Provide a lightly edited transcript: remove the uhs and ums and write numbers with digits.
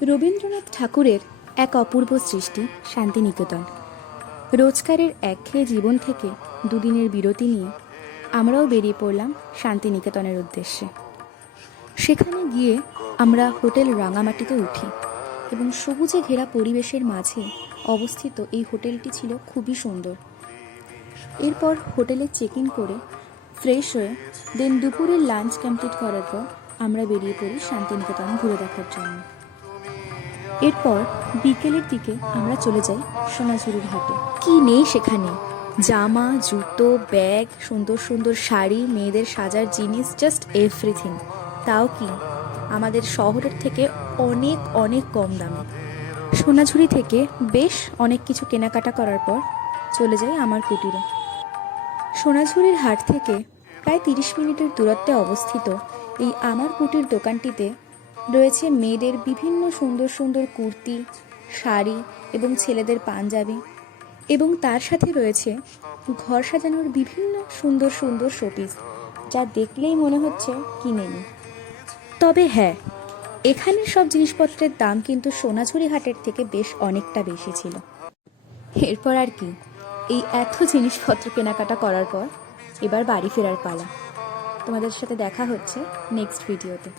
রবীন্দ্রনাথ ঠাকুরের এক অপূর্ব সৃষ্টি শান্তিনিকেতন। রোজকারের একঘেয়ে জীবন থেকে দুদিনের বিরতি নিয়ে আমরাও বেরিয়ে পড়লাম শান্তিনিকেতনের উদ্দেশ্যে। সেখানে গিয়ে আমরা হোটেল রাঙামাটিতে উঠি এবং সবুজে ঘেরা পরিবেশের মাঝে অবস্থিত এই হোটেলটি ছিল খুবই সুন্দর। এরপর হোটেলে চেক ইন করে ফ্রেশ হয়ে দেন দুপুরের লাঞ্চ কমপ্লিট করার পর আমরা বেরিয়ে পড়ি শান্তিনিকেতন ঘুরে দেখার জন্য। এরপর বিকেলের দিকে আমরা চলে যাই সোনাঝুরির হাটে। কি নেই সেখানে! জামা, জুতো, ব্যাগ, সুন্দর সুন্দর শাড়ি, মেয়েদের সাজার জিনিস, জাস্ট এভরিথিং। তাও কি আমাদের শহরের থেকে অনেক অনেক কম দামে। সোনাঝুরি থেকে বেশ অনেক কিছু কেনাকাটা করার পর চলে যাই আমার কুটিরে। সোনাঝুরির হাট থেকে প্রায় 30 মিনিটের দূরত্বে অবস্থিত এই আমার কুটির দোকানটিতে রয়েছে মেয়েদের বিভিন্ন সুন্দর সুন্দর কুর্তি, শাড়ি এবং ছেলেদের পাঞ্জাবি, এবং তার সাথে রয়েছে ঘর সাজানোর বিভিন্ন সুন্দর সুন্দর শোপিস, যা দেখলেই মনে হচ্ছে কিনে নিই। তবে হ্যাঁ, এখানের সব জিনিসপত্রের দাম কিন্তু সোনাঝুরি হাটের থেকে বেশ অনেকটা বেশি ছিল। এরপর আর কি, এই এত জিনিসপত্র কেনাকাটা করার পর এবার বাড়ি ফেরার পালা। তোমাদের সাথে দেখা হচ্ছে নেক্সট ভিডিওতে।